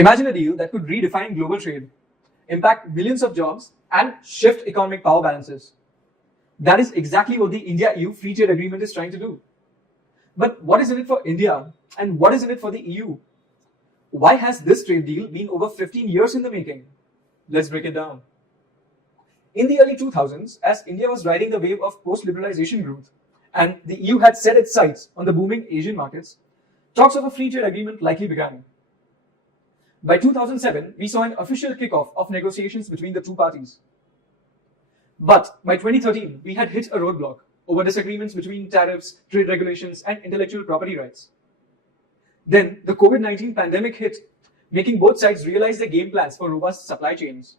Imagine a deal that could redefine global trade, impact millions of jobs, and shift economic power balances. That is exactly what the India-EU Free Trade Agreement is trying to do. But what is in it for India, and what is in it for the EU? Why has this trade deal been over 15 years in the making? Let's break it down. In the early 2000s, as India was riding the wave of post-liberalization growth, and the EU had set its sights on the booming Asian markets, talks of a free trade agreement likely began. By 2007, we saw an official kickoff of negotiations between the two parties. But by 2013, we had hit a roadblock over disagreements between tariffs, trade regulations, and intellectual property rights. Then the COVID-19 pandemic hit, making both sides realize their game plans for robust supply chains.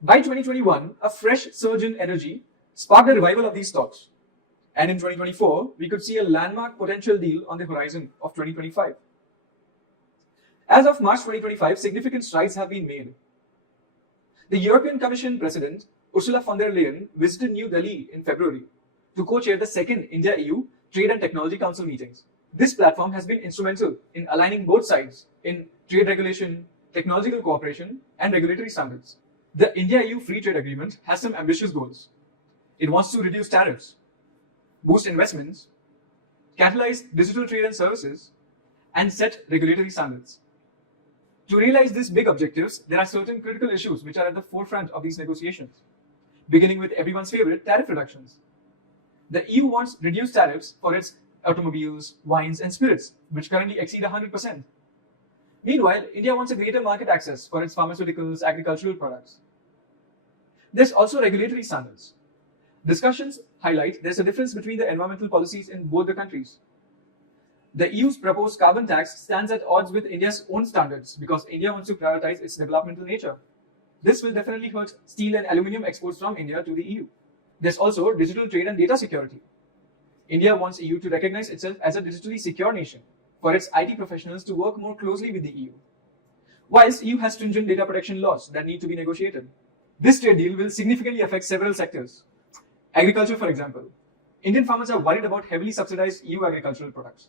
By 2021, a fresh surge in energy sparked a revival of these talks. And in 2024, we could see a landmark potential deal on the horizon of 2025. As of March 2025, significant strides have been made. The European Commission President, Ursula von der Leyen, visited New Delhi in February to co-chair the second India-EU Trade and Technology Council meetings. This platform has been instrumental in aligning both sides in trade regulation, technological cooperation, and regulatory standards. The India-EU Free Trade Agreement has some ambitious goals. It wants to reduce tariffs, boost investments, catalyze digital trade and services, and set regulatory standards. To realize these big objectives, there are certain critical issues which are at the forefront of these negotiations, beginning with everyone's favorite, tariff reductions. The EU wants reduced tariffs for its automobiles, wines, and spirits, which currently exceed 100%. Meanwhile, India wants a greater market access for its pharmaceuticals, agricultural products. There's also regulatory standards. Discussions highlight there's a difference between the environmental policies in both the countries. The EU's proposed carbon tax stands at odds with India's own standards because India wants to prioritize its developmental nature. This will definitely hurt steel and aluminium exports from India to the EU. There's also digital trade and data security. India wants EU to recognize itself as a digitally secure nation for its IT professionals to work more closely with the EU. Whilst EU has stringent data protection laws that need to be negotiated. This trade deal will significantly affect several sectors. Agriculture, for example. Indian farmers are worried about heavily subsidized EU agricultural products.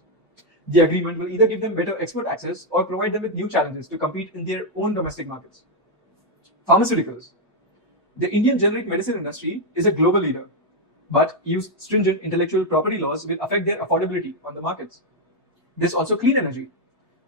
The agreement will either give them better export access or provide them with new challenges to compete in their own domestic markets. Pharmaceuticals. The Indian generic medicine industry is a global leader, but EU's stringent intellectual property laws will affect their affordability on the markets. There's also clean energy.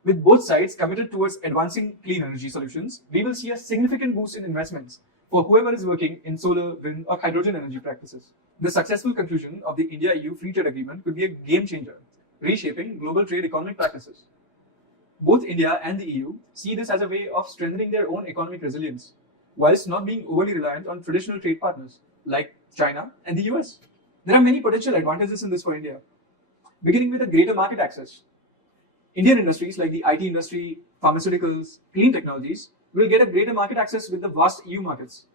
With both sides committed towards advancing clean energy solutions, we will see a significant boost in investments for whoever is working in solar, wind, or hydrogen energy practices. The successful conclusion of the India-EU Free Trade Agreement could be a game changer, reshaping global trade economic practices. Both India and the EU see this as a way of strengthening their own economic resilience, whilst not being overly reliant on traditional trade partners like China and the US. There are many potential advantages in this for India, beginning with a greater market access. Indian industries like the IT industry, pharmaceuticals, clean technologies will get a greater market access with the vast EU markets.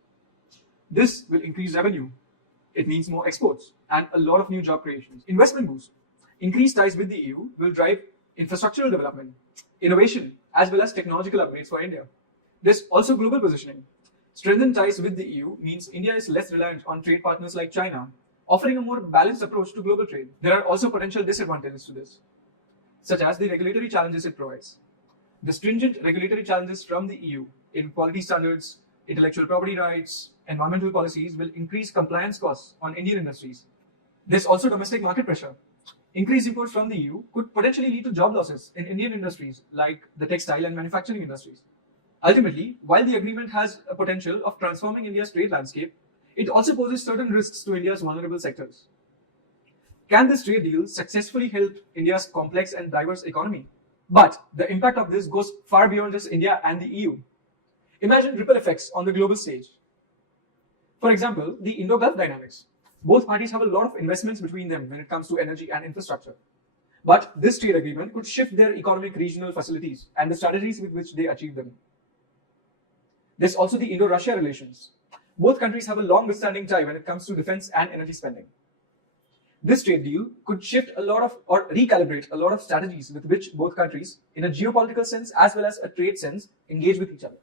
This will increase revenue. It means more exports and a lot of new job creations. Investment boost. Increased ties with the EU will drive infrastructural development, innovation, as well as technological upgrades for India. There's also global positioning. Strengthened ties with the EU means India is less reliant on trade partners like China, offering a more balanced approach to global trade. There are also potential disadvantages to this, such as the regulatory challenges it provides. The stringent regulatory challenges from the EU in quality standards, intellectual property rights, environmental policies will increase compliance costs on Indian industries. There's also domestic market pressure. Increased imports from the EU could potentially lead to job losses in Indian industries like the textile and manufacturing industries. Ultimately, while the agreement has a potential of transforming India's trade landscape, it also poses certain risks to India's vulnerable sectors. Can this trade deal successfully help India's complex and diverse economy? But the impact of this goes far beyond just India and the EU. Imagine ripple effects on the global stage. For example, the Indo-Gulf dynamics. Both parties have a lot of investments between them when it comes to energy and infrastructure. But this trade agreement could shift their economic regional facilities and the strategies with which they achieve them. There's also the Indo-Russia relations. Both countries have a long-standing tie when it comes to defense and energy spending. This trade deal could shift a lot of or recalibrate a lot of strategies with which both countries, in a geopolitical sense as well as a trade sense, engage with each other.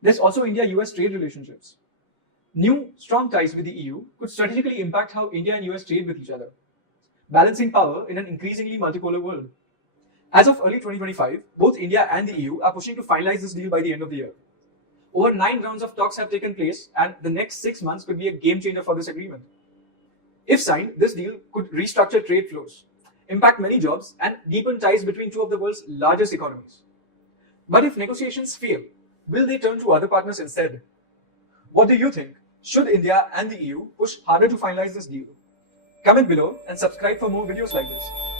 There's also India-US trade relationships. New, strong ties with the EU could strategically impact how India and US trade with each other, balancing power in an increasingly multipolar world. As of early 2025, both India and the EU are pushing to finalize this deal by the end of the year. Over 9 rounds of talks have taken place, and the next 6 months could be a game changer for this agreement. If signed, this deal could restructure trade flows, impact many jobs, and deepen ties between two of the world's largest economies. But if negotiations fail, will they turn to other partners instead? What do you think? Should India and the EU push harder to finalize this deal? Comment below and subscribe for more videos like this.